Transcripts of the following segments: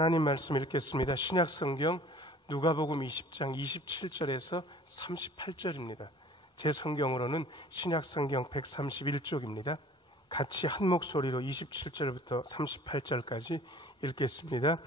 하나님 말씀 읽겠습니다. 신약성경 누가복음 20장 27절에서 38절입니다. 제 성경으로는 신약성경 131쪽입니다. 같이 한 목소리로 27절부터 38절까지 읽겠습니다.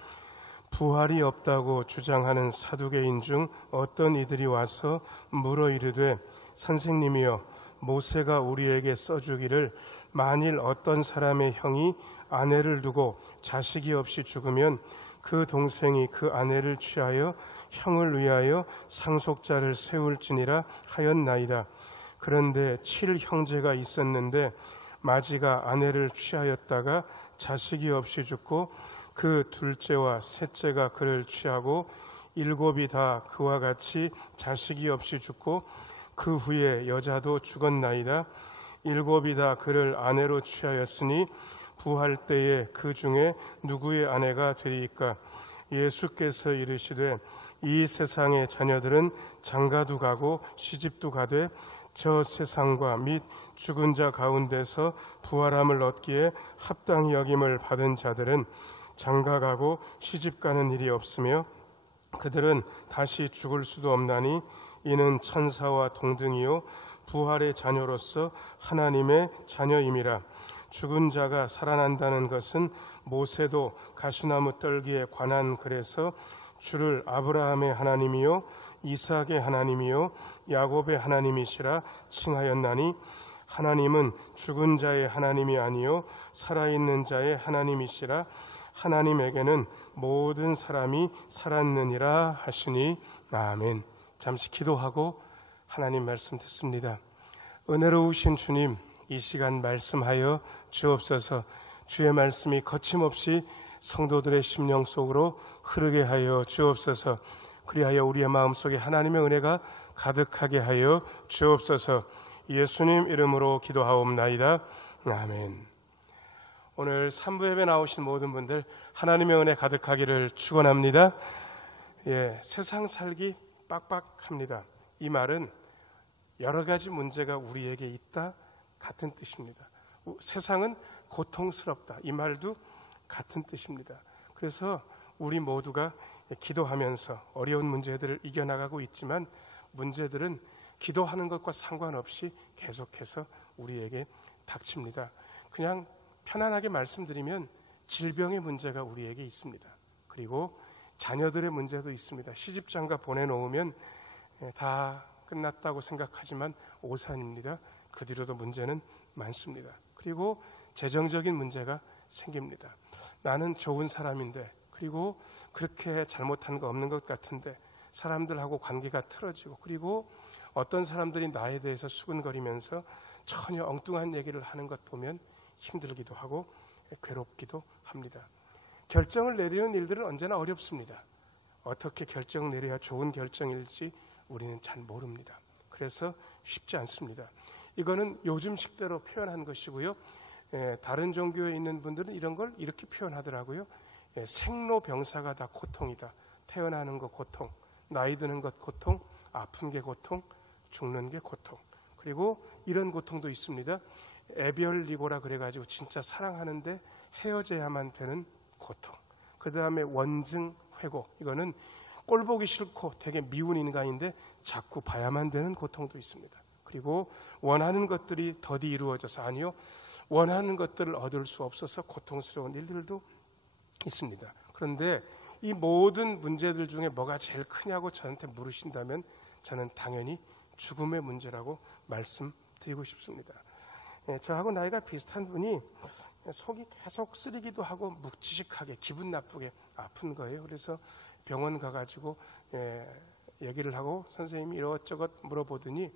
부활이 없다고 주장하는 사두개인 중 어떤 이들이 와서 물어 이르되 선생님이여, 모세가 우리에게 써주기를 만일 어떤 사람의 형이 아내를 두고 자식이 없이 죽으면 그 동생이 그 아내를 취하여 형을 위하여 상속자를 세울지니라 하였나이다. 그런데 7형제가 있었는데 마지가 아내를 취하였다가 자식이 없이 죽고 그 둘째와 셋째가 그를 취하고 7이 다 그와 같이 자식이 없이 죽고 그 후에 여자도 죽었나이다. 7이 다 그를 아내로 취하였으니 부활 때에 그 중에 누구의 아내가 되리이까? 예수께서 이르시되 이 세상의 자녀들은 장가도 가고 시집도 가되 저 세상과 및 죽은 자 가운데서 부활함을 얻기에 합당히 여김을 받은 자들은 장가가고 시집가는 일이 없으며 그들은 다시 죽을 수도 없나니 이는 천사와 동등이요 부활의 자녀로서 하나님의 자녀임이라. 죽은 자가 살아난다는 것은 모세도 가시나무 떨기에 관한 글에서 주를 아브라함의 하나님이요 이삭의 하나님이요 야곱의 하나님이시라 칭하였나니 하나님은 죽은 자의 하나님이 아니요 살아있는 자의 하나님이시라. 하나님에게는 모든 사람이 살았느니라 하시니 아멘. 잠시 기도하고 하나님 말씀 듣습니다. 은혜로우신 주님, 이 시간 말씀하여 주옵소서. 주의 말씀이 거침없이 성도들의 심령 속으로 흐르게 하여 주옵소서. 그리하여 우리의 마음속에 하나님의 은혜가 가득하게 하여 주옵소서. 예수님 이름으로 기도하옵나이다. 아멘. 오늘 3부 예배 나오신 모든 분들 하나님의 은혜 가득하기를 축원합니다. 세상 살기 빡빡합니다. 이 말은 여러 가지 문제가 우리에게 있다 같은 뜻입니다. 세상은 고통스럽다, 이 말도 같은 뜻입니다. 그래서 우리 모두가 기도하면서 어려운 문제들을 이겨나가고 있지만 문제들은 기도하는 것과 상관없이 계속해서 우리에게 닥칩니다. 그냥 편안하게 말씀드리면 질병의 문제가 우리에게 있습니다. 그리고 자녀들의 문제도 있습니다. 시집장가 보내놓으면 다 끝났다고 생각하지만 오산입니다. 그 뒤로도 문제는 많습니다. 그리고 재정적인 문제가 생깁니다. 나는 좋은 사람인데, 그리고 그렇게 잘못한 거 없는 것 같은데 사람들하고 관계가 틀어지고, 그리고 어떤 사람들이 나에 대해서 수근거리면서 전혀 엉뚱한 얘기를 하는 것 보면 힘들기도 하고 괴롭기도 합니다. 결정을 내리는 일들은 언제나 어렵습니다. 어떻게 결정을 내려야 좋은 결정일지 우리는 잘 모릅니다. 그래서 쉽지 않습니다. 이거는 요즘 식대로 표현한 것이고요. 다른 종교에 있는 분들은 이런 걸 이렇게 표현하더라고요. 생로병사가 다 고통이다. 태어나는 것 고통, 나이 드는 것 고통, 아픈 게 고통, 죽는 게 고통. 그리고 이런 고통도 있습니다. 애별리고라 그래가지고 진짜 사랑하는데 헤어져야만 되는 고통. 그 다음에 원증 회고, 이거는 꼴 보기 싫고 되게 미운 인간인데 자꾸 봐야만 되는 고통도 있습니다. 그리고 원하는 것들이 더디 이루어져서, 아니요, 원하는 것들을 얻을 수 없어서 고통스러운 일들도 있습니다. 그런데 이 모든 문제들 중에 뭐가 제일 크냐고 저한테 물으신다면 저는 당연히 죽음의 문제라고 말씀드리고 싶습니다. 저하고 나이가 비슷한 분이 속이 계속 쓰리기도 하고 묵직하게 기분 나쁘게 아픈 거예요. 그래서 병원 가가지고 얘기를 하고 선생님이 이것저것 물어보더니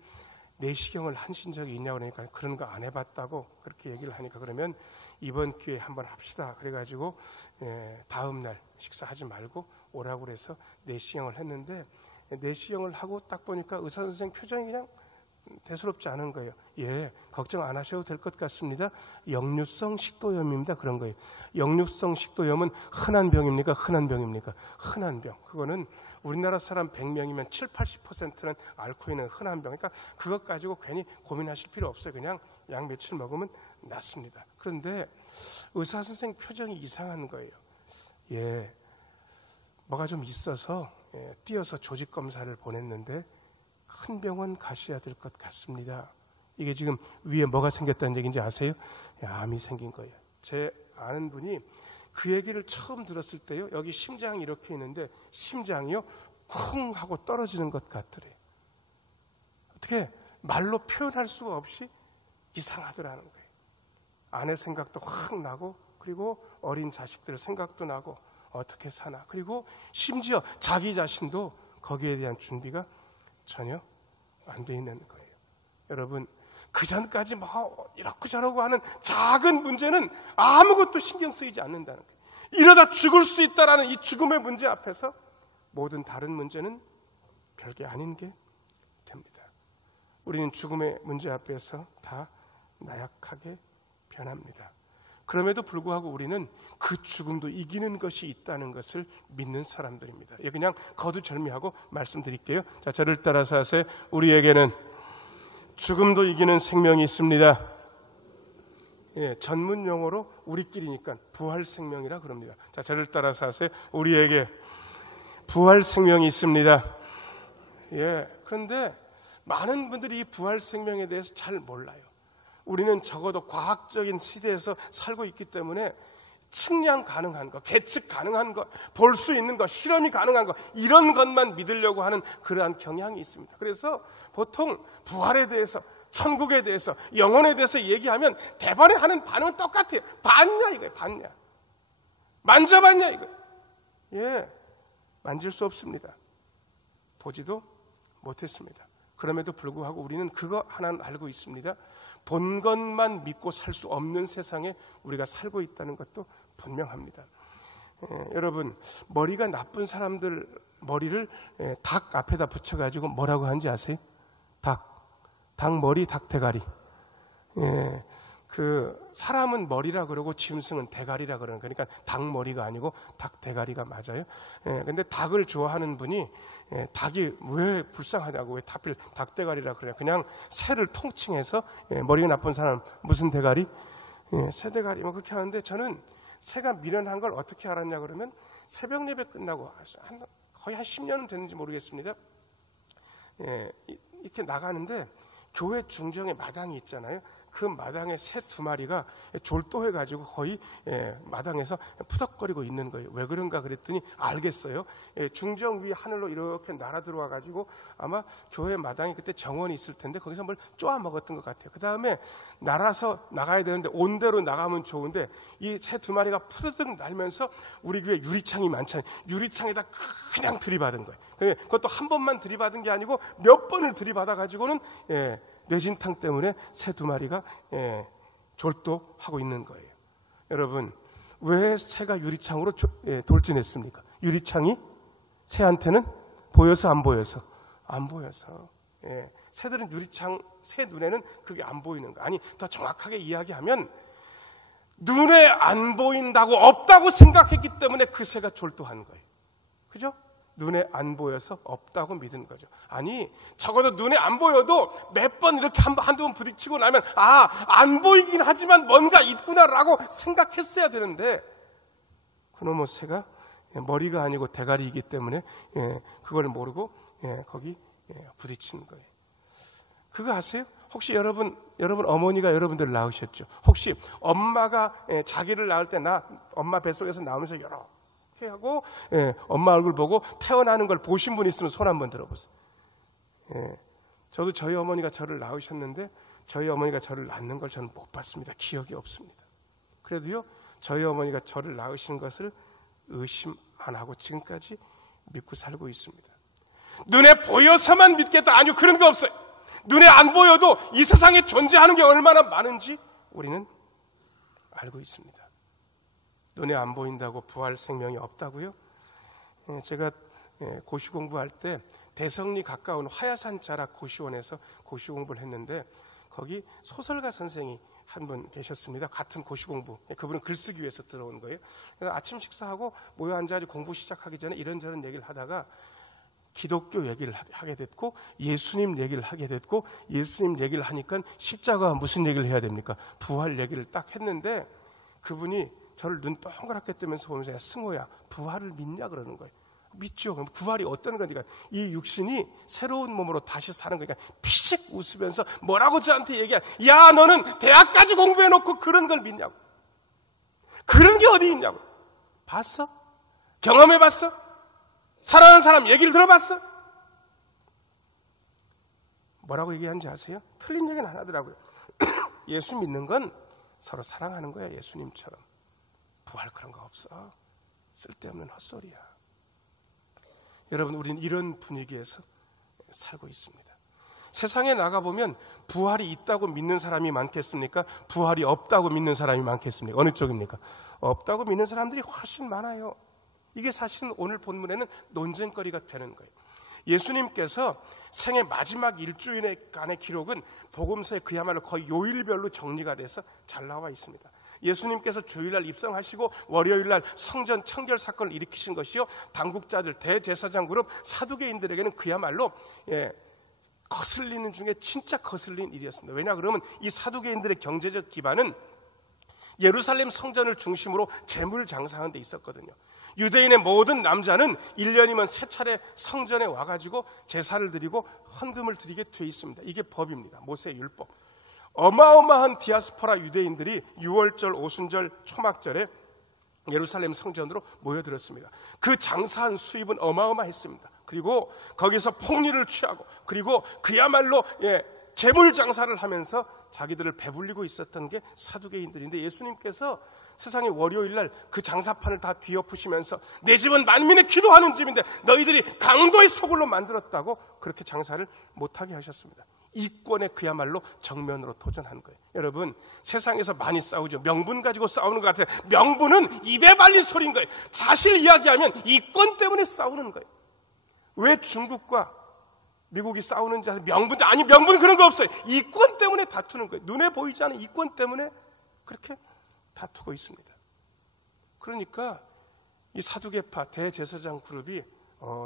내시경을 하신 적이 있냐고 그러니까 그런 거 안 해봤다고 그렇게 얘기를 하니까, 그러면 이번 기회에 한번 합시다. 그래가지고 다음 날 식사하지 말고 오라고 그래서 내시경을 했는데, 내시경을 하고 딱 보니까 의사 선생님 표정이 그냥 대수롭지 않은 거예요. 걱정 안 하셔도 될 것 같습니다. 역류성 식도염입니다. 그런 거예요. 역류성 식도염은 흔한 병입니까? 흔한 병입니까? 흔한 병. 그거는 우리나라 사람 100명이면 7, 80%는 앓고 있는 흔한 병. 그러니까 그것 가지고 괜히 고민하실 필요 없어요. 그냥 약 며칠 먹으면 낫습니다. 그런데 의사 선생 표정이 이상한 거예요. 뭐가 좀 있어서 뛰어서 조직 검사를 보냈는데 큰 병원 가셔야 될 것 같습니다. 이게 지금 위에 뭐가 생겼다는 얘기인지 아세요? 암이 생긴 거예요. 제 아는 분이 그 얘기를 처음 들었을 때요, 여기 심장이 이렇게 있는데 심장이요 쿵 하고 떨어지는 것 같더래요. 어떻게 말로 표현할 수가 없이 이상하더라는 거예요. 아내 생각도 확 나고, 그리고 어린 자식들 생각도 나고, 어떻게 사나, 그리고 심지어 자기 자신도 거기에 대한 준비가 전혀 안 돼 있는 거예요. 여러분, 그 전까지 뭐 이렇고 저러고 하는 작은 문제는 아무것도 신경 쓰이지 않는다는 거예요. 이러다 죽을 수 있다라는 이 죽음의 문제 앞에서 모든 다른 문제는 별게 아닌 게 됩니다. 우리는 죽음의 문제 앞에서 다 나약하게 변합니다. 그럼에도 불구하고 우리는 그 죽음도 이기는 것이 있다는 것을 믿는 사람들입니다. 그냥 거두절미하고 말씀드릴게요. 자, 저를 따라서 하세요. 우리에게는 죽음도 이기는 생명이 있습니다. 전문 용어로 우리끼리니까 부활 생명이라 그럽니다. 자, 저를 따라서 하세요. 우리에게 부활 생명이 있습니다. 그런데 많은 분들이 이 부활 생명에 대해서 잘 몰라요. 우리는 적어도 과학적인 시대에서 살고 있기 때문에 측량 가능한 거, 계측 가능한 거, 볼 수 있는 거, 실험이 가능한 거, 이런 것만 믿으려고 하는 그러한 경향이 있습니다. 그래서 보통 부활에 대해서, 천국에 대해서, 영혼에 대해서 얘기하면 대번에 하는 반응은 똑같아요. 봤냐 이거예요. 봤냐. 만져봤냐 이거예요. 만질 수 없습니다. 보지도 못했습니다. 그럼에도 불구하고 우리는 그거 하나는 알고 있습니다. 본 것만 믿고 살 수 없는 세상에 우리가 살고 있다는 것도 분명합니다. 여러분, 머리가 나쁜 사람들 머리를 닭 앞에다 붙여가지고 뭐라고 하는지 아세요? 닭 머리, 닭 대가리. 그 사람은 머리라 그러고 짐승은 대가리라 그러는, 그러니까 닭 머리가 아니고 닭 대가리가 맞아요. 근데 닭을 좋아하는 분이 닭이 왜 불쌍하다고, 왜 하필 닭 대가리라 그래요? 그냥 새를 통칭해서 머리가 나쁜 사람 무슨 대가리? 새 대가리 뭐 그렇게 하는데, 저는 새가 미련한 걸 어떻게 알았냐 그러면 새벽 예배 끝나고 거의 한 10년은 됐는지 모르겠습니다. 이렇게 나가는데 교회 중정에 마당이 있잖아요. 그 마당에 새 2마리가 졸도해가지고 거의 마당에서 푸덕거리고 있는 거예요. 왜 그런가 그랬더니 알겠어요. 중정 위 하늘로 이렇게 날아 들어와가지고 아마 교회 마당에 그때 정원이 있을 텐데 거기서 뭘 쪼아 먹었던 것 같아요. 그 다음에 날아서 나가야 되는데 온대로 나가면 좋은데 이 새 2마리가 푸드득 날면서 우리 교회 유리창이 많잖아요. 유리창에다 그냥 들이받은 거예요. 그것도 한 번만 들이받은 게 아니고 몇 번을 들이받아가지고는 뇌진탕 때문에 새 2마리가 졸도하고 있는 거예요. 여러분, 왜 새가 유리창으로 돌진했습니까? 유리창이 새한테는 보여서 안 보여서? 안 보여서. 새들은 유리창, 새 눈에는 그게 안 보이는 거예요. 아니, 더 정확하게 이야기하면 눈에 안 보인다고, 없다고 생각했기 때문에 그 새가 졸도한 거예요. 그죠? 눈에 안 보여서 없다고 믿은 거죠. 아니, 적어도 눈에 안 보여도 몇 번 이렇게 한두 번 부딪히고 나면 안 보이긴 하지만 뭔가 있구나라고 생각했어야 되는데, 그놈의 새가 머리가 아니고 대가리이기 때문에 그걸 모르고 거기 부딪힌 거예요. 그거 아세요? 혹시 여러분 어머니가 여러분들을 낳으셨죠? 혹시 엄마가 자기를 낳을 때 엄마 뱃속에서 나오면서 이렇게 하고 엄마 얼굴 보고 태어나는 걸 보신 분 있으면 손 한번 들어보세요. 저도 저희 어머니가 저를 낳으셨는데 저희 어머니가 저를 낳는 걸 저는 못 봤습니다. 기억이 없습니다. 그래도요, 저희 어머니가 저를 낳으신 것을 의심 안 하고 지금까지 믿고 살고 있습니다. 눈에 보여서만 믿겠다. 아니요, 그런 거 없어요. 눈에 안 보여도 이 세상에 존재하는 게 얼마나 많은지 우리는 알고 있습니다. 눈에 안 보인다고 부활 생명이 없다고요? 제가 고시 공부할 때 대성리 가까운 화야산 자락 고시원에서 고시 공부를 했는데 거기 소설가 선생이 한 분 계셨습니다. 같은 고시 공부. 그분은 글쓰기 위해서 들어온 거예요. 그래서 아침 식사하고 모여 앉아가지고 공부 시작하기 전에 이런저런 얘기를 하다가 기독교 얘기를 하게 됐고 예수님 얘기를 하게 됐고 예수님 얘기를 하니까 십자가와 무슨 얘기를 해야 됩니까? 부활 얘기를 딱 했는데 그분이 저를 눈 동그랗게 뜨면서 보면서 야, 승호야, 부활을 믿냐 그러는 거예요. 믿죠. 그럼 부활이 어떤 거니까 이 육신이 새로운 몸으로 다시 사는 거니까 피식 웃으면서 뭐라고 저한테 얘기해. 야, 너는 대학까지 공부해놓고 그런 걸 믿냐고. 그런 게 어디 있냐고. 봤어? 경험해봤어? 사랑하는 사람 얘기를 들어봤어? 뭐라고 얘기하는지 아세요? 틀린 얘기는 안 하더라고요. 예수 믿는 건 서로 사랑하는 거야. 예수님처럼. 부활 그런 거 없어. 쓸데없는 헛소리야. 여러분, 우린 이런 분위기에서 살고 있습니다. 세상에 나가보면 부활이 있다고 믿는 사람이 많겠습니까? 부활이 없다고 믿는 사람이 많겠습니까? 어느 쪽입니까? 없다고 믿는 사람들이 훨씬 많아요. 이게 사실은 오늘 본문에는 논쟁거리가 되는 거예요. 예수님께서 생애 마지막 일주일간의 기록은 복음서에 그야말로 거의 요일별로 정리가 돼서 잘 나와 있습니다. 예수님께서 주일날 입성하시고 월요일날 성전 청결 사건을 일으키신 것이요, 당국자들, 대제사장 그룹, 사두개인들에게는 그야말로 거슬리는 중에 진짜 거슬린 일이었습니다. 왜냐 그러면 이 사두개인들의 경제적 기반은 예루살렘 성전을 중심으로 재물 장사하는 데 있었거든요. 유대인의 모든 남자는 1년이면 3차례 성전에 와가지고 제사를 드리고 헌금을 드리게 돼 있습니다. 이게 법입니다. 모세의 율법. 어마어마한 디아스포라 유대인들이 6월절, 오순절, 초막절에 예루살렘 성전으로 모여들었습니다. 그 장사한 수입은 어마어마했습니다. 그리고 거기서 폭리를 취하고, 그리고 그야말로 재물 장사를 하면서 자기들을 배불리고 있었던 게 사두개인들인데, 예수님께서 세상에 월요일날 그 장사판을 다 뒤엎으시면서 내 집은 만민의 기도하는 집인데 너희들이 강도의 소굴로 만들었다고 그렇게 장사를 못하게 하셨습니다. 이권에 그야말로 정면으로 도전한 거예요. 여러분, 세상에서 많이 싸우죠. 명분 가지고 싸우는 것 같아요. 명분은 입에 발린 소리인 거예요. 사실 이야기하면 이권 때문에 싸우는 거예요. 왜 중국과 미국이 싸우는지 아세요? 명분, 아니 명분 그런 거 없어요. 이권 때문에 다투는 거예요. 눈에 보이지 않는 이권 때문에 그렇게 다투고 있습니다. 그러니까 이 사두개파 대제사장 그룹이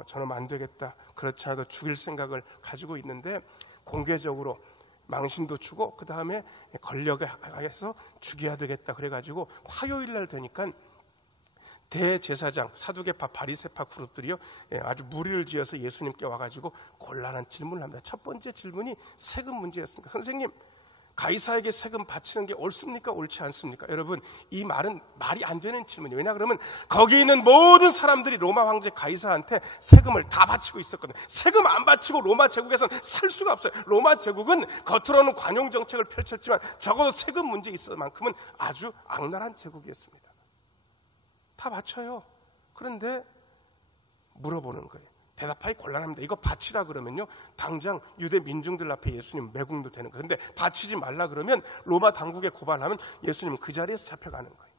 저놈 안 되겠다, 그렇지 않아도 죽일 생각을 가지고 있는데 공개적으로 망신도 주고 그 다음에 권력에 해서 죽여야 되겠다 그래가지고 화요일 날 되니까 대제사장 사두개파 바리새파 그룹들이요 아주 무리를 지어서 예수님께 와가지고 곤란한 질문을 합니다. 첫 번째 질문이 세금 문제였습니다. 선생님, 가이사에게 세금 바치는 게 옳습니까? 옳지 않습니까? 여러분, 이 말은 말이 안 되는 질문이에요. 왜냐 그러면 거기 있는 모든 사람들이 로마 황제 가이사한테 세금을 다 바치고 있었거든요. 세금 안 바치고 로마 제국에서는 살 수가 없어요. 로마 제국은 겉으로는 관용 정책을 펼쳤지만 적어도 세금 문제 있을 만큼은 아주 악랄한 제국이었습니다. 다 바쳐요. 그런데 물어보는 거예요. 대답하기 곤란합니다. 이거 바치라 그러면요, 당장 유대 민중들 앞에 예수님 매국노 되는 거예요. 그런데 바치지 말라 그러면 로마 당국에 고발하면 예수님은 그 자리에서 잡혀가는 거예요.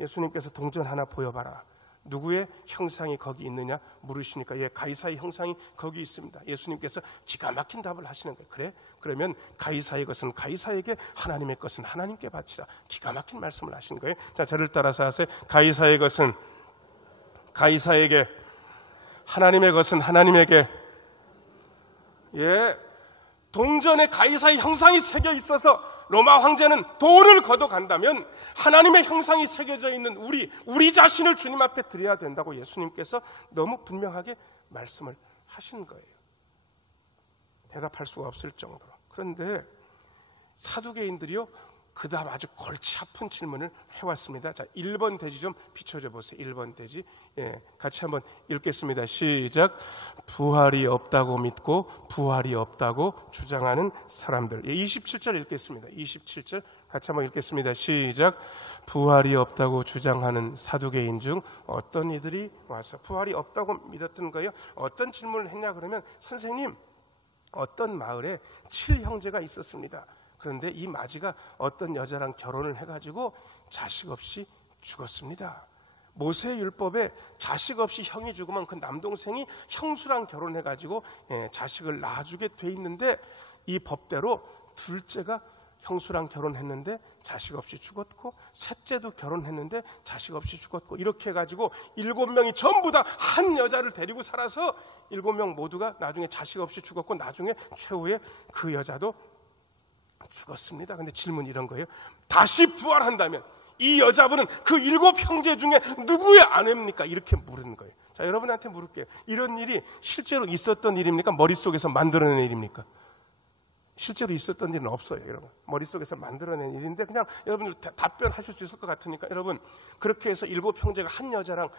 예수님께서 동전 하나 보여봐라. 누구의 형상이 거기 있느냐 물으시니까 가이사의 형상이 거기 있습니다. 예수님께서 기가 막힌 답을 하시는 거예요. 그래? 그러면 가이사의 것은 가이사에게, 하나님의 것은 하나님께 바치라. 기가 막힌 말씀을 하신 거예요. 자, 저를 따라서 하세요. 가이사의 것은 가이사에게, 하나님의 것은 하나님에게. 동전에 가이사의 형상이 새겨 있어서 로마 황제는 돈을 걷어간다면 하나님의 형상이 새겨져 있는 우리 자신을 주님 앞에 드려야 된다고 예수님께서 너무 분명하게 말씀을 하신 거예요. 대답할 수가 없을 정도로. 그런데 사두개인들이요, 그 다음 아주 골치 아픈 질문을 해왔습니다. 자, 1번 대지 좀 비춰줘 보세요. 1번 대지. 같이 한번 읽겠습니다. 시작. 부활이 없다고 믿고 부활이 없다고 주장하는 사람들. 27절 읽겠습니다. 27절 같이 한번 읽겠습니다. 시작. 부활이 없다고 주장하는 사두개인 중 어떤 이들이 와서 부활이 없다고 믿었던 거예요. 어떤 질문을 했냐 그러면, 선생님, 어떤 마을에 7형제가 있었습니다. 그런데 이 마지가 어떤 여자랑 결혼을 해가지고 자식 없이 죽었습니다. 모세의 율법에 자식 없이 형이 죽으면 그 남동생이 형수랑 결혼해가지고 자식을 낳아주게 돼 있는데, 이 법대로 둘째가 형수랑 결혼했는데 자식 없이 죽었고, 셋째도 결혼했는데 자식 없이 죽었고, 이렇게 해가지고 7명이 전부 다 한 여자를 데리고 살아서 7명 모두가 나중에 자식 없이 죽었고, 나중에 최후에 그 여자도 죽었습니다. 근데 질문이 이런 거예요. 다시 부활한다면 이 여자분은 그 7형제 중에 누구의 아내입니까? 이렇게 물은 거예요. 자, 자, 여러분한테 물을게요. 이런 일이 실제로 있었던 일입니까? 머릿속에서 만들어낸 일입니까? 실제로 있었던 일은 없어요, 여러분. 머릿속에서 만들어낸 일인데 그냥 여러분들 답변하실 수 있을 것 같으니까 여러분, 그렇게 해서 7 형제가 한 여자랑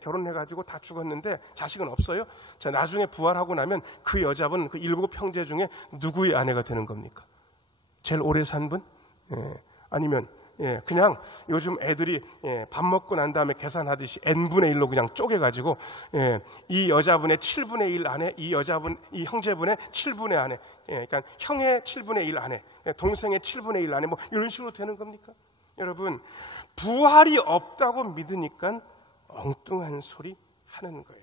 결혼해가지고 다 죽었는데 자식은 없어요. 자, 나중에 부활하고 나면 그 여자분 그 7 형제 중에 누구의 아내가 되는 겁니까? 제일 오래 산 분? 아니면 그냥 요즘 애들이 밥 먹고 난 다음에 계산하듯이 n분의 1로 그냥 쪼개가지고 이 여자분의 7분의 1 아내, 이 형제분의 7분의 아내, 그러니까 형의 7분의 1 아내, 동생의 7분의 1 아내, 뭐 이런 식으로 되는 겁니까? 여러분, 부활이 없다고 믿으니까 엉뚱한 소리 하는 거예요.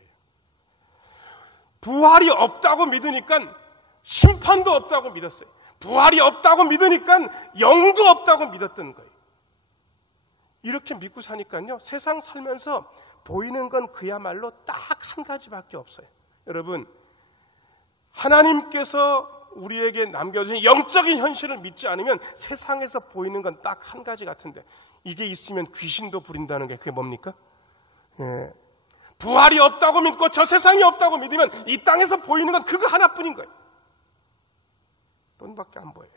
부활이 없다고 믿으니까 심판도 없다고 믿었어요. 부활이 없다고 믿으니까 영도 없다고 믿었던 거예요. 이렇게 믿고 사니까요, 세상 살면서 보이는 건 그야말로 딱 한 가지밖에 없어요. 여러분, 하나님께서 우리에게 남겨주신 영적인 현실을 믿지 않으면 세상에서 보이는 건 딱 한 가지 같은데, 이게 있으면 귀신도 부린다는 게 그게 뭡니까? 부활이 없다고 믿고 저 세상이 없다고 믿으면 이 땅에서 보이는 건 그거 하나뿐인 거예요. 돈밖에 안 보여요.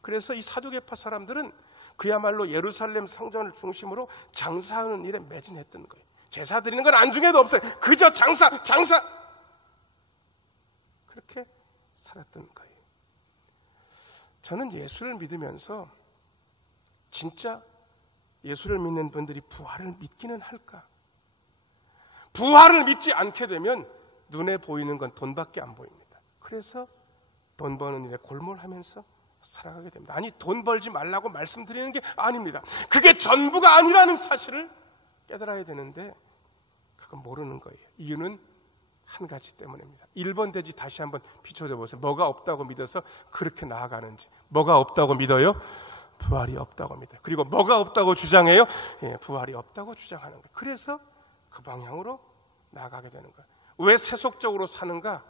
그래서 이 사두개파 사람들은 그야말로 예루살렘 성전을 중심으로 장사하는 일에 매진했던 거예요. 제사 드리는 건 안중에도 없어요. 그저 장사. 그렇게 살았던 거예요. 저는 예수를 믿으면서 진짜 예수를 믿는 분들이 부활을 믿기는 할까? 부활을 믿지 않게 되면 눈에 보이는 건 돈밖에 안 보입니다. 그래서 돈 버는 일에 골몰하면서 살아가게 됩니다. 아니, 돈 벌지 말라고 말씀드리는 게 아닙니다. 그게 전부가 아니라는 사실을 깨달아야 되는데 그건 모르는 거예요. 이유는 한 가지 때문입니다. 1번 돼지 다시 한번 비춰줘 보세요. 뭐가 없다고 믿어서 그렇게 나아가는지. 뭐가 없다고 믿어요? 부활이 없다고 믿어요. 그리고 뭐가 없다고 주장해요? 부활이 없다고 주장하는 거예요. 그래서 그 방향으로 나아가게 되는 거예요. 왜 세속적으로 사는가?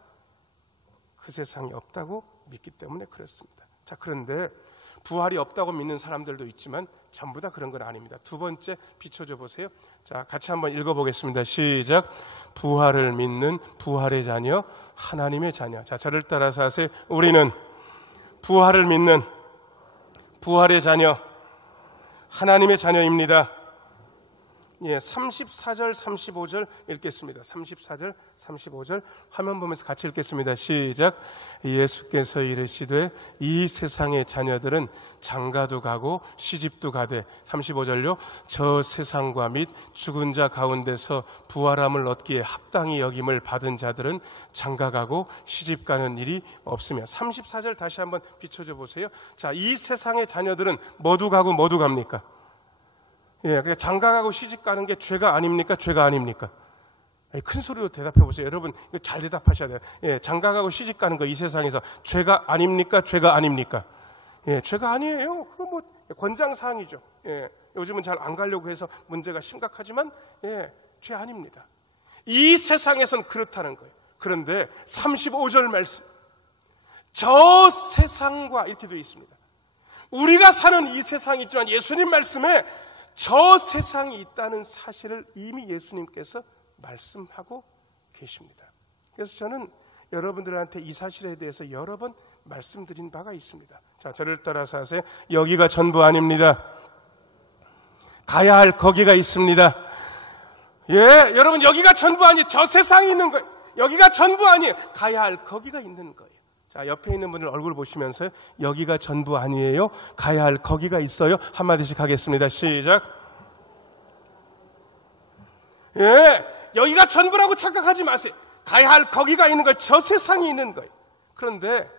그 세상이 없다고 믿기 때문에 그렇습니다. 자, 그런데 부활이 없다고 믿는 사람들도 있지만 전부 다 그런 건 아닙니다. 2번째 비춰줘 보세요. 자, 같이 한번 읽어보겠습니다. 시작. 부활을 믿는 부활의 자녀, 하나님의 자녀. 자, 저를 따라서 하세요. 우리는 부활을 믿는 부활의 자녀, 하나님의 자녀입니다. 34절, 35절 읽겠습니다. 34절, 35절 화면 보면서 같이 읽겠습니다. 시작. 예수께서 이르시되 이 세상의 자녀들은 장가도 가고 시집도 가되, 35절요. 저 세상과 및 죽은 자 가운데서 부활함을 얻기에 합당히 여김을 받은 자들은 장가가고 시집가는 일이 없으며. 34절 다시 한번 비춰줘 보세요. 자, 이 세상의 자녀들은 뭐도 가고 뭐도 갑니까? 그러니까 장가가고 시집가는 게 죄가 아닙니까? 죄가 아닙니까? 큰 소리로 대답해 보세요. 여러분, 이거 잘 대답하셔야 돼요. 장가가고 시집가는 거 이 세상에서 죄가 아닙니까? 죄가 아닙니까? 죄가 아니에요. 그거 뭐 권장사항이죠. 요즘은 잘 안 가려고 해서 문제가 심각하지만 죄 아닙니다. 이 세상에선 그렇다는 거예요. 그런데 35절 말씀, 저 세상과 이렇게 되어 있습니다. 우리가 사는 이 세상이 있지만 예수님 말씀에 저 세상이 있다는 사실을 이미 예수님께서 말씀하고 계십니다. 그래서 저는 여러분들한테 이 사실에 대해서 여러 번 말씀드린 바가 있습니다. 자, 저를 따라서 하세요. 여기가 전부 아닙니다. 가야 할 거기가 있습니다. 여러분, 여기가 전부 아니에요. 저 세상이 있는 거예요. 여기가 전부 아니에요. 가야 할 거기가 있는 거예요. 자, 옆에 있는 분들 얼굴 보시면서요. 여기가 전부 아니에요. 가야 할 거기가 있어요. 한마디씩 하겠습니다. 시작. 여기가 전부라고 착각하지 마세요. 가야 할 거기가 있는 거예요. 저 세상이 있는 거예요. 그런데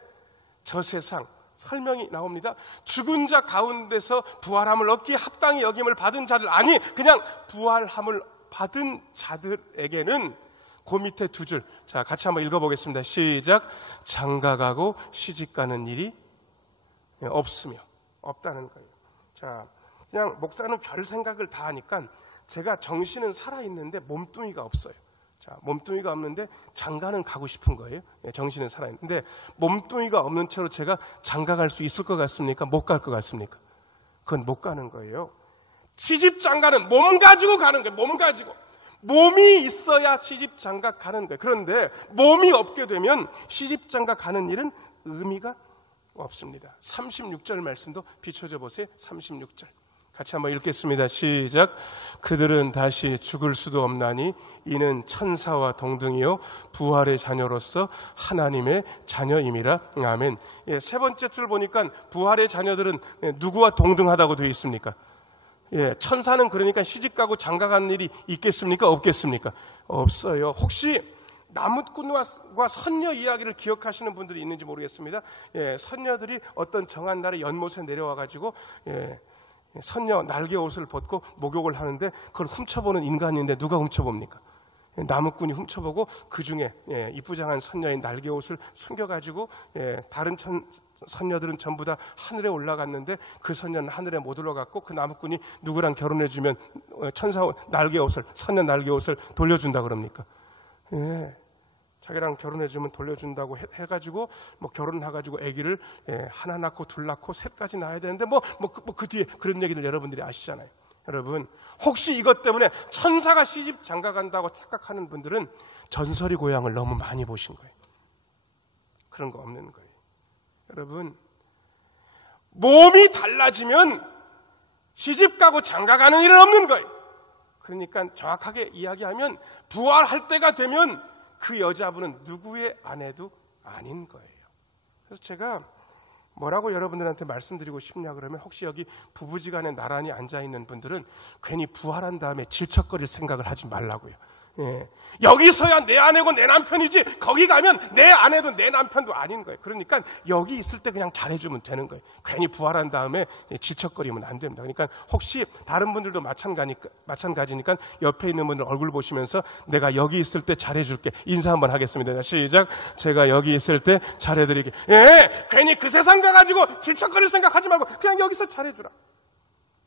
저 세상 설명이 나옵니다. 죽은 자 가운데서 부활함을 얻기에 합당히 여김을 받은 자들, 아니 그냥 부활함을 받은 자들에게는 그 밑에 2줄. 자, 같이 한번 읽어보겠습니다. 시작. 장가가고 시집가는 일이 없으며, 없다는 거예요. 자, 그냥 목사는 별 생각을 다 하니까 제가 정신은 살아있는데 몸뚱이가 없어요. 자, 몸뚱이가 없는데 장가는 가고 싶은 거예요. 정신은 살아있는데 몸뚱이가 없는 채로 제가 장가갈 수 있을 것 같습니까? 못 갈 것 같습니까? 그건 못 가는 거예요. 시집 장가는 몸 가지고 가는 거예요. 몸 가지고. 몸이 있어야 시집장가 가는 거예요. 그런데 몸이 없게 되면 시집장가 가는 일은 의미가 없습니다. 36절 말씀도 비춰줘 보세요. 36절. 같이 한번 읽겠습니다. 시작. 그들은 다시 죽을 수도 없나니 이는 천사와 동등이요 부활의 자녀로서 하나님의 자녀임이라. 아멘. 예, 세 번째 줄 보니까 부활의 자녀들은 누구와 동등하다고 되어 있습니까? 예, 천사는 그러니까 시집가고 장가가는 일이 있겠습니까? 없겠습니까? 없어요. 혹시 나무꾼과 선녀 이야기를 기억하시는 분들이 있는지 모르겠습니다. 예, 선녀들이 어떤 정한 날에 연못에 내려와가지고 선녀 날개 옷을 벗고 목욕을 하는데 그걸 훔쳐보는 인간인데 누가 훔쳐봅니까? 나무꾼이 훔쳐보고 그 중에 이쁘장한 선녀의 날개 옷을 숨겨가지고 다른 선녀들은 전부 다 하늘에 올라갔는데 그 선녀는 하늘에 못 올라갔고 그 나무꾼이 누구랑 결혼해주면 천사 날개 옷을 선녀 날개 옷을 돌려준다 그럽니까? 예. 자기랑 결혼해주면 돌려준다고 해가지고 뭐 결혼해가지고 아기를 하나 낳고 둘 낳고 셋까지 낳아야 되는데 그 뒤에 그런 얘기를 여러분들이 아시잖아요. 여러분 혹시 이것 때문에 천사가 시집 장가간다고 착각하는 분들은 전설의 고향을 너무 많이 보신 거예요. 그런 거 없는 거예요. 여러분 몸이 달라지면 시집가고 장가가는 일은 없는 거예요. 그러니까 정확하게 이야기하면 부활할 때가 되면 그 여자분은 누구의 아내도 아닌 거예요. 그래서 제가 뭐라고 여러분들한테 말씀드리고 싶냐 그러면 혹시 여기 부부지간에 나란히 앉아있는 분들은 괜히 부활한 다음에 질척거릴 생각을 하지 말라고요. 예. 여기서야 내 아내고 내 남편이지 거기 가면 내 아내도 내 남편도 아닌 거예요. 그러니까 여기 있을 때 그냥 잘해주면 되는 거예요. 괜히 부활한 다음에 질척거리면 안 됩니다. 그러니까 혹시 다른 분들도 마찬가지니까 옆에 있는 분들 얼굴 보시면서 내가 여기 있을 때 잘해줄게 인사 한번 하겠습니다. 시작. 제가 여기 있을 때 잘해드리게. 예, 괜히 그 세상 가가지고 질척거릴 생각하지 말고 그냥 여기서 잘해주라.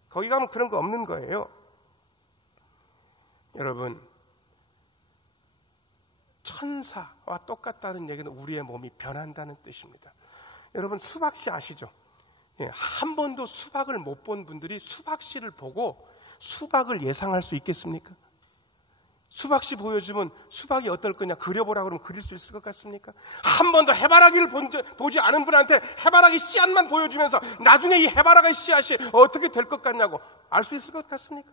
거기 가면 그런 거 없는 거예요. 여러분 천사와 똑같다는 얘기는 우리의 몸이 변한다는 뜻입니다. 여러분 수박씨 아시죠? 예, 한 번도 수박을 못 본 분들이 수박씨를 보고 수박을 예상할 수 있겠습니까? 수박씨 보여주면 수박이 어떨 거냐 그려보라 그러면 그릴 수 있을 것 같습니까? 한 번도 해바라기를 보지 않은 분한테 해바라기 씨앗만 보여주면서 나중에 이 해바라기 씨앗이 어떻게 될 것 같냐고 알 수 있을 것 같습니까?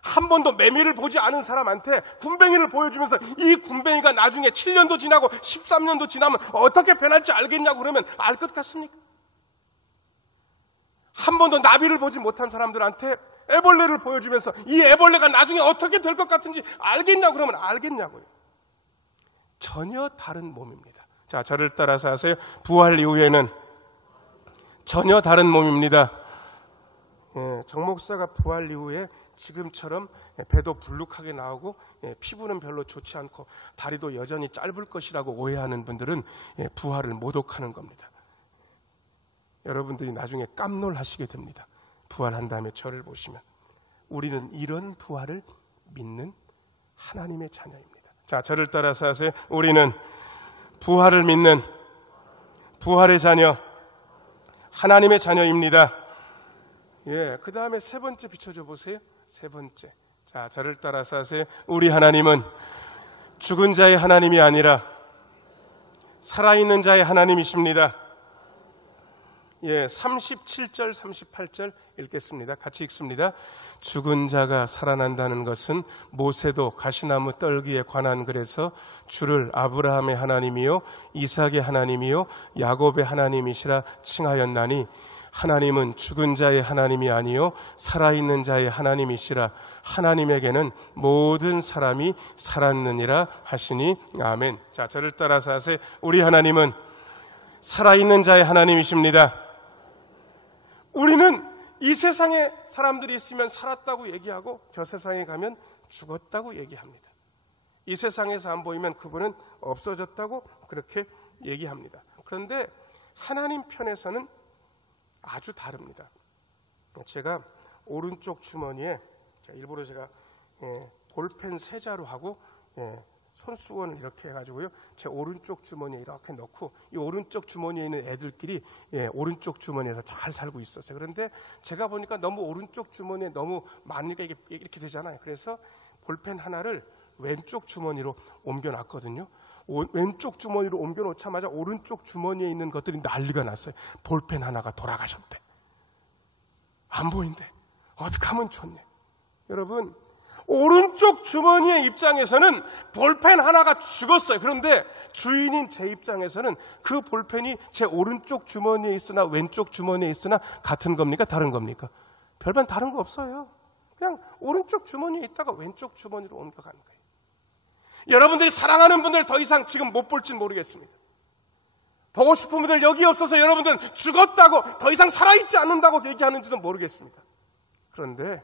한 번도 매미를 보지 않은 사람한테 군뱅이를 보여주면서 이 군뱅이가 나중에 7년도 지나고 13년도 지나면 어떻게 변할지 알겠냐고 그러면 알 것 같습니까? 한 번도 나비를 보지 못한 사람들한테 애벌레를 보여주면서 이 애벌레가 나중에 어떻게 될 것 같은지 알겠냐고 그러면 알겠냐고요. 전혀 다른 몸입니다. 자, 저를 따라서 하세요. 부활 이후에는 전혀 다른 몸입니다. 정 목사가 부활 이후에 지금처럼 배도 불룩하게 나오고 피부는 별로 좋지 않고 다리도 여전히 짧을 것이라고 오해하는 분들은 부활을 모독하는 겁니다. 여러분들이 나중에 깜놀하시게 됩니다. 부활한 다음에 저를 보시면 우리는 이런 부활을 믿는 하나님의 자녀입니다. 자, 저를 따라서 하세요. 우리는 부활을 믿는 부활의 자녀 하나님의 자녀입니다. 예, 그 다음에 세 번째 비춰줘 보세요. 세 번째. 자, 저를 따라서 하세요. 우리 하나님은 죽은 자의 하나님이 아니라 살아있는 자의 하나님이십니다. 예, 37절, 38절 읽겠습니다. 같이 읽습니다. 죽은 자가 살아난다는 것은 모세도 가시나무 떨기에 관한 글에서 주를 아브라함의 하나님이요 이삭의 하나님이요 야곱의 하나님이시라 칭하였나니 하나님은 죽은 자의 하나님이 아니요 살아있는 자의 하나님이시라. 하나님에게는 모든 사람이 살았느니라 하시니 아멘. 자, 저를 따라서 하세요. 우리 하나님은 살아있는 자의 하나님이십니다. 우리는 이 세상에 사람들이 있으면 살았다고 얘기하고 저 세상에 가면 죽었다고 얘기합니다. 이 세상에서 안 보이면 그분은 없어졌다고 그렇게 얘기합니다. 그런데 하나님 편에서는 아주 다릅니다. 제가 오른쪽 주머니에 일부러 제가 볼펜 세자로 하고 손수건을 이렇게 해가지고요 제 오른쪽 주머니에 이렇게 넣고 이 오른쪽 주머니에 있는 애들끼리 오른쪽 주머니에서 잘 살고 있었어요. 그런데 제가 보니까 너무 오른쪽 주머니에 너무 많으니까 이게 이렇게 되잖아요. 그래서 볼펜 하나를 왼쪽 주머니로 옮겨놨거든요. 왼쪽 주머니로 옮겨놓자마자 오른쪽 주머니에 있는 것들이 난리가 났어요. 볼펜 하나가 돌아가셨대. 안 보인대. 어떻게 하면 좋네. 여러분, 오른쪽 주머니의 입장에서는 볼펜 하나가 죽었어요. 그런데 주인인 제 입장에서는 그 볼펜이 제 오른쪽 주머니에 있으나 왼쪽 주머니에 있으나 같은 겁니까? 다른 겁니까? 별반 다른 거 없어요. 그냥 오른쪽 주머니에 있다가 왼쪽 주머니로 옮겨가는 거예요. 여러분들이 사랑하는 분들 더 이상 지금 못 볼진 모르겠습니다. 보고 싶은 분들 여기 없어서 여러분들은 죽었다고 더 이상 살아있지 않는다고 얘기하는지도 모르겠습니다. 그런데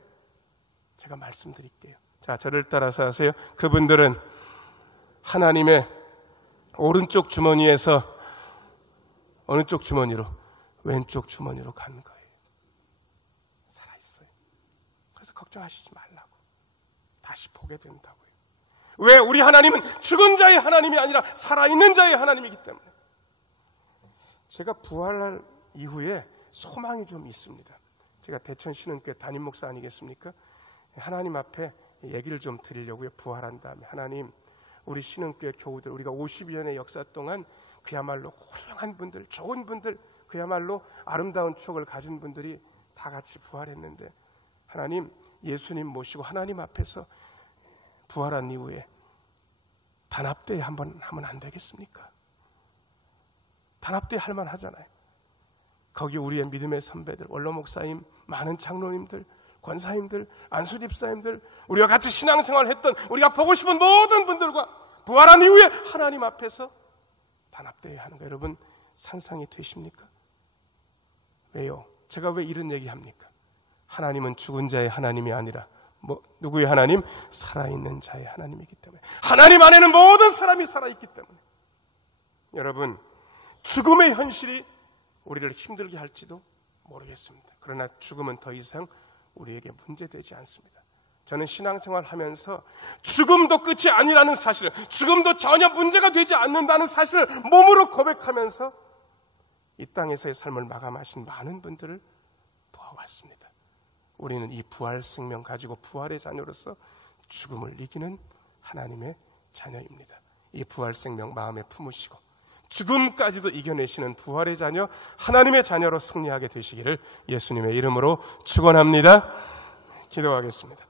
제가 말씀드릴게요. 자, 저를 따라서 하세요. 그분들은 하나님의 오른쪽 주머니에서 어느 쪽 주머니로? 왼쪽 주머니로 간 거예요. 살아있어요. 그래서 걱정하시지 말라고. 다시 보게 된다고요. 왜? 우리 하나님은 죽은 자의 하나님이 아니라 살아있는 자의 하나님이기 때문에. 제가 부활할 이후에 소망이 좀 있습니다. 제가 대천신흥교회 담임 목사 아니겠습니까? 하나님 앞에 얘기를 좀 드리려고요. 부활한 다음에 하나님, 우리 신흥교회 교우들, 우리가 50년의 역사 동안 그야말로 훌륭한 분들, 좋은 분들, 그야말로 아름다운 추억을 가진 분들이 다 같이 부활했는데 하나님, 예수님 모시고 하나님 앞에서 부활한 이후에 단합대회 한번 하면 안 되겠습니까? 단합대회 할 만하잖아요. 거기 우리의 믿음의 선배들, 원로 목사님, 많은 장로님들, 권사님들, 안수 집사님들, 우리와 같이 신앙생활 했던, 우리가 보고 싶은 모든 분들과 부활한 이후에 하나님 앞에서 단합대회 하는 거 여러분 상상이 되십니까? 왜요? 제가 왜 이런 얘기합니까? 하나님은 죽은 자의 하나님이 아니라 누구의 하나님? 살아있는 자의 하나님이기 때문에. 하나님 안에는 모든 사람이 살아있기 때문에. 여러분, 죽음의 현실이 우리를 힘들게 할지도 모르겠습니다. 그러나 죽음은 더 이상 우리에게 문제되지 않습니다. 저는 신앙생활 하면서 죽음도 끝이 아니라는 사실, 죽음도 전혀 문제가 되지 않는다는 사실을 몸으로 고백하면서 이 땅에서의 삶을 마감하신 많은 분들을 보아왔습니다. 우리는 이 부활 생명 가지고 부활의 자녀로서 죽음을 이기는 하나님의 자녀입니다. 이 부활 생명 마음에 품으시고 죽음까지도 이겨내시는 부활의 자녀, 하나님의 자녀로 승리하게 되시기를 예수님의 이름으로 축원합니다. 기도하겠습니다.